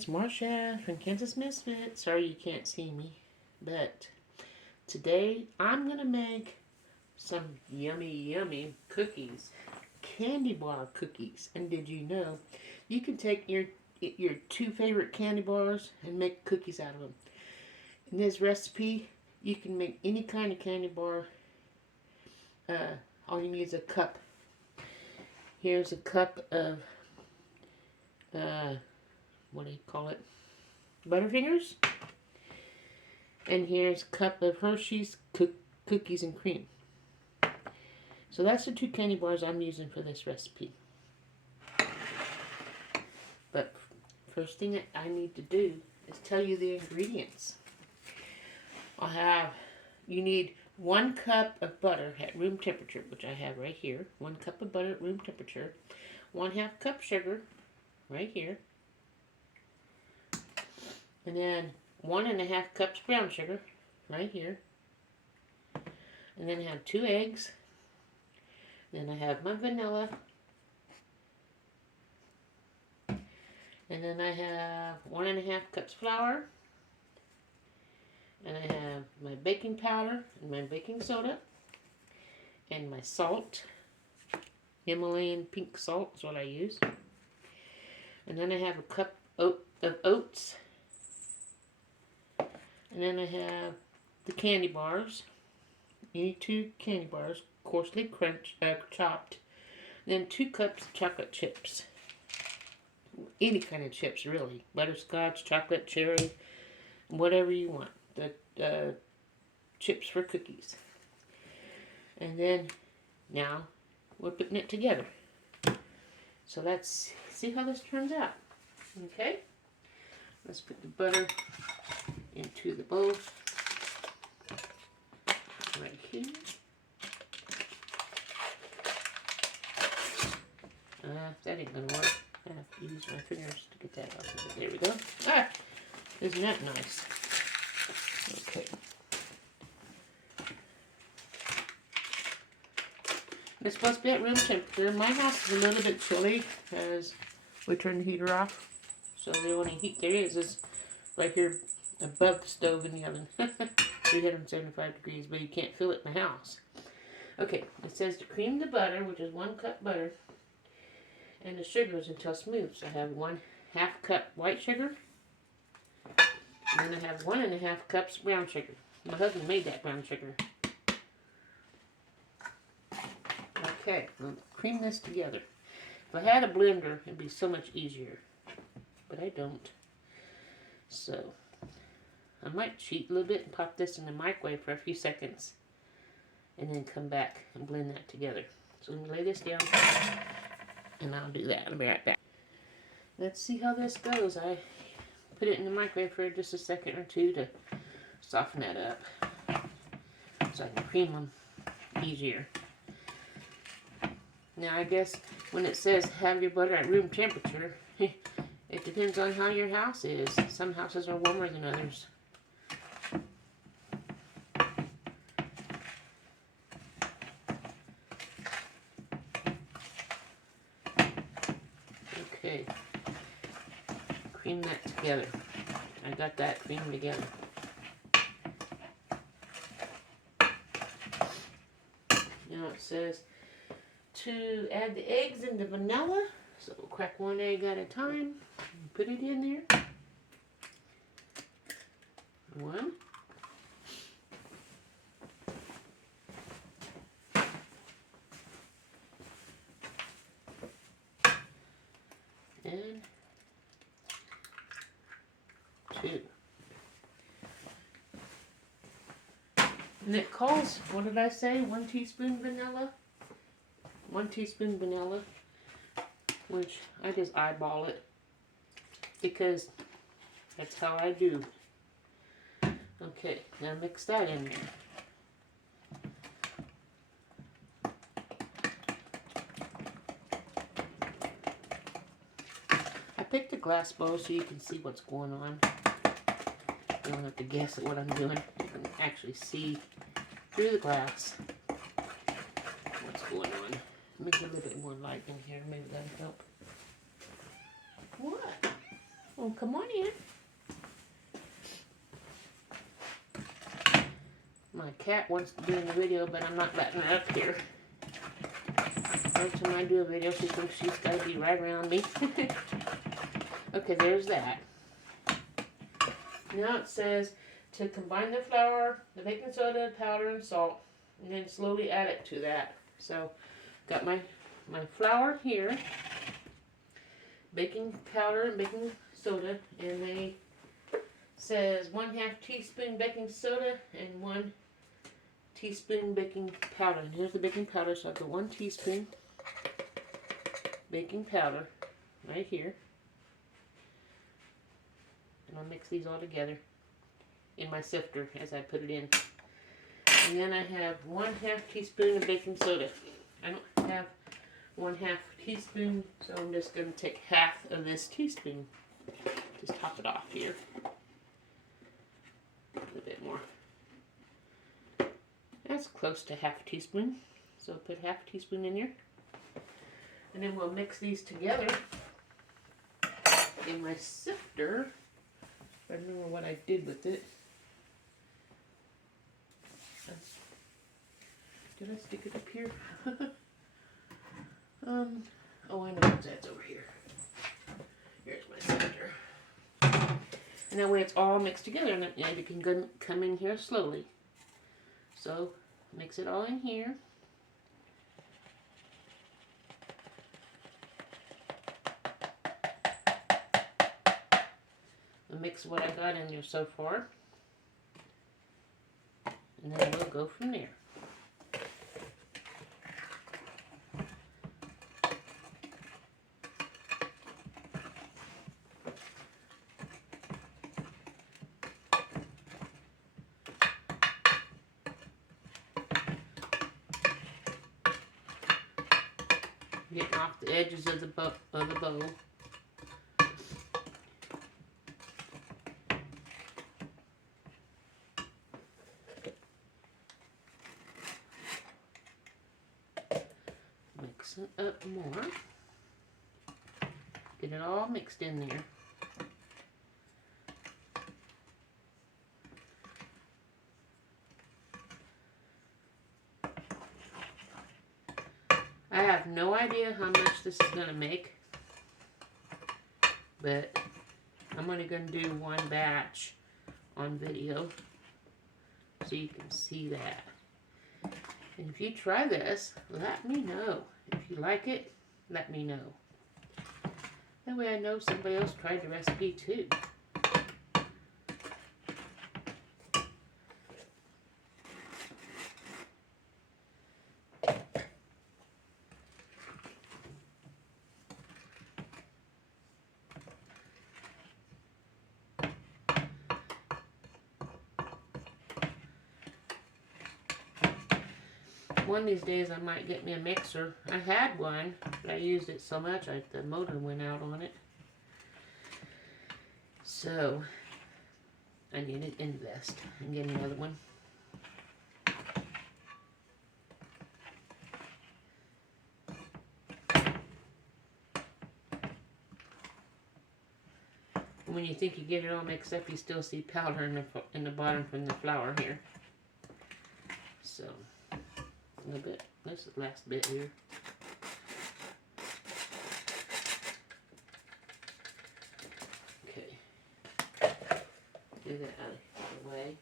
it's Marcia from Kansas Misfit. Sorry you can't see me, but today I'm going to make some yummy cookies. Candy bar cookies. And did you know you can take your two favorite candy bars and make cookies out of them. In this recipe, you can make any kind of candy bar. All you need is a cup. Here's a cup of what do you call it? Butterfingers. And here's a cup of Hershey's cookies and cream. So that's the two candy bars I'm using for this recipe. But first thing that I need to do is tell you the ingredients. You need 1 cup of butter at room temperature, which I have right here. 1 cup of butter at room temperature. 1/2 cup sugar, right here. And then 1.5 cups brown sugar, right here. And then I have 2 eggs. Then I have my vanilla. And then I have 1.5 cups flour. And I have my baking powder and my baking soda. And my salt. Himalayan pink salt is what I use. And then I have a cup of oats. And then I have the candy bars. Any 2 candy bars, coarsely chopped. And then 2 cups of chocolate chips. Any kind of chips, really. Butterscotch, chocolate, cherry, whatever you want. The chips for cookies. And then, now, we're putting it together. So let's see how this turns out. Okay? Let's put the butter into the bowl right here. That ain't gonna work. I have to use my fingers to get that off. There we go. Ah! Isn't that nice? Okay. It's supposed to be at room temperature. My house is a little bit chilly as we turn the heater off. So the only heat there is right here above the stove in the oven. 375 degrees, but you can't feel it in the house. Okay, it says to cream the butter, which is 1 cup butter, and the sugars until smooth. So I have 1/2 cup white sugar, and then I have 1.5 cups brown sugar. My husband made that brown sugar. Okay, we'll cream this together. If I had a blender, it'd be so much easier, but I don't. So I might cheat a little bit and pop this in the microwave for a few seconds and then come back and blend that together. So let me lay this down and I'll do that. I'll be right back. Let's see how this goes. I put it in the microwave for just a second or two to soften that up so I can cream them easier. Now I guess when it says have your butter at room temperature, it depends on how your house is. Some houses are warmer than others. Okay, cream that together. I got that creamed together. Now it says to add the eggs and the vanilla. So we'll crack 1 egg at a time and put it in there. 1. And 2. And it calls, what did I say? 1 teaspoon vanilla? 1 teaspoon vanilla, which I just eyeball it because that's how I do. Okay, now mix that in there. I picked a glass bowl so you can see what's going on. You don't have to guess at what I'm doing. You can actually see through the glass what's going on. Let me get a little bit more light in here. Maybe that'll help. What? Oh, come on in. My cat wants to be in the video, but I'm not letting her up here. Every time I do a video, she thinks she's got to be right around me. Okay, there's that. Now it says to combine the flour, the baking soda, powder, and salt, and then slowly add it to that. So, got my flour here, baking powder and baking soda, and they says 1/2 teaspoon baking soda and 1 teaspoon baking powder. And here's the baking powder, so I've got 1 teaspoon baking powder right here. And I'll mix these all together in my sifter as I put it in. And then I have 1/2 teaspoon of baking soda. I don't have 1/2 teaspoon, so I'm just going to take half of this teaspoon. Just top it off here. A little bit more. That's close to 1/2 teaspoon. So put 1/2 teaspoon in here. And then we'll mix these together in my sifter. I remember what I did with it. Did I stick it up here? Oh, I know that's over here. Here's my sifter. And that way it's all mixed together, and it can come in here slowly. So, mix it all in here. I'll mix what I got in there so far. And then we'll go from there. Getting off the edges of the bowl. Mix it up more. Get it all mixed in there. I have no idea how much this is going to make, but I'm only going to do one batch on video so you can see that. And if you try this, let me know. If you like it, let me know. That way I know somebody else tried the recipe too. One of these days I might get me a mixer. I had one, but I used it so much the motor went out on it. So I need to invest and get another one. When you think you get it all mixed up, you still see powder in the bottom from the flour here. So a little bit. This is the last bit here. Okay. Do that out of the way.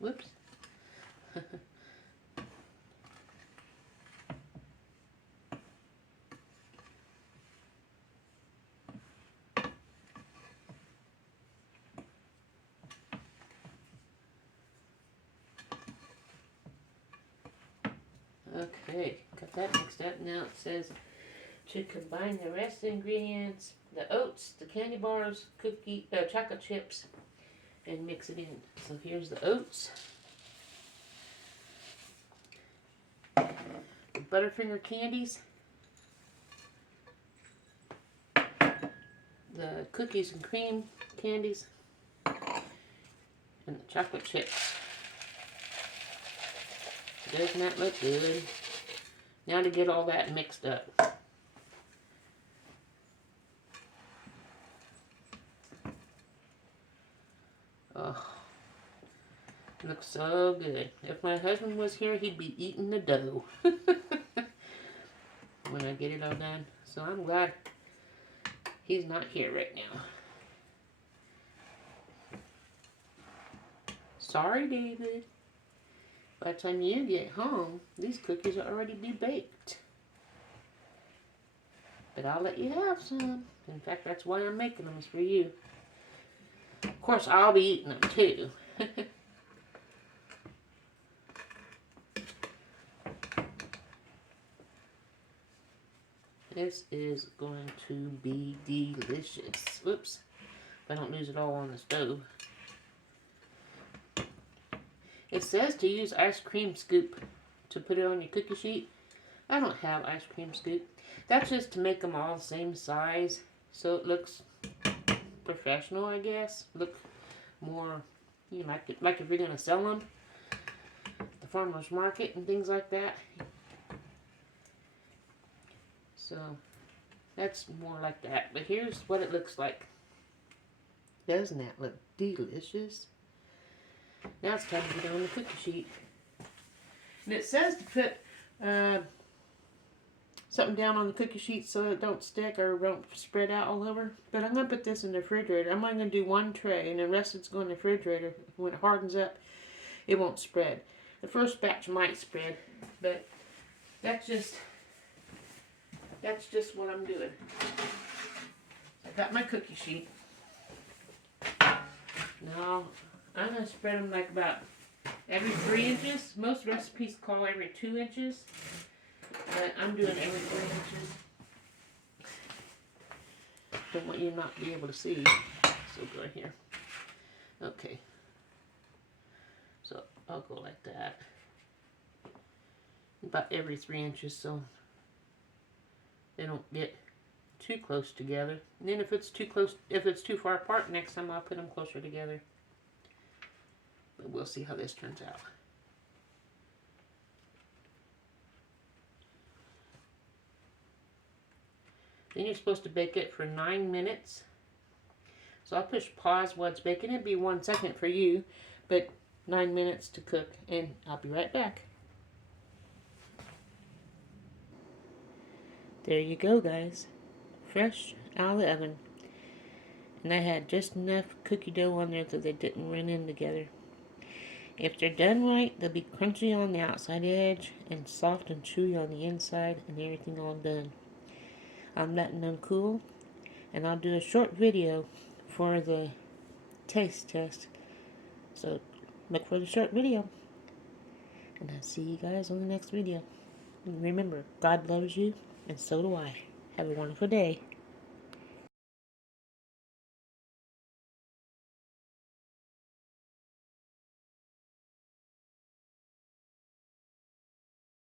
Whoops. Okay, got that mixed up. Now it says to combine the rest of the ingredients, the oats, the candy bars, chocolate chips, and mix it in. So here's the oats, the Butterfinger candies, the cookies and cream candies, and the chocolate chips. Doesn't that look good? Now to get all that mixed up. Oh, looks so good. If my husband was here, he'd be eating the dough when I get it all done. So I'm glad he's not here right now. Sorry, David. By the time you get home, these cookies will already be baked. But I'll let you have some. In fact, that's why I'm making them, is for you. Of course, I'll be eating them too. This is going to be delicious. Whoops. If I don't lose it all on the stove. It says to use ice cream scoop to put it on your cookie sheet. I don't have ice cream scoop. That's just to make them all the same size, so it looks professional, I guess. Look more, you know, like if you're gonna sell them, the farmer's market and things like that. So that's more like that. But here's what it looks like. Doesn't that look delicious? Now it's time to get on the cookie sheet. And it says to put something down on the cookie sheet so it don't stick or don't spread out all over. But I'm going to put this in the refrigerator. I'm only going to do one tray, and the rest it's going in the refrigerator. When it hardens up, it won't spread. The first batch might spread, but that's just what I'm doing. I got my cookie sheet. Now I'm going to spread them like about every 3 inches. Most recipes call every 2 inches. But I'm doing every 3 inches. Don't want you to not be able to see. So go here. Okay. So I'll go like that. About every 3 inches so they don't get too close together. And then if it's too far apart, next time I'll put them closer together. But we'll see how this turns out. Then you're supposed to bake it for 9 minutes. So I'll push pause while it's baking. It'd be 1 second for you, but 9 minutes to cook, and I'll be right back. There you go, guys. Fresh out of the oven. And I had just enough cookie dough on there so they didn't run in together. If they're done right, they'll be crunchy on the outside edge and soft and chewy on the inside, and everything all done. I'm letting them cool, and I'll do a short video for the taste test. So look for the short video, and I'll see you guys on the next video. And remember, God loves you, and so do I. Have a wonderful day.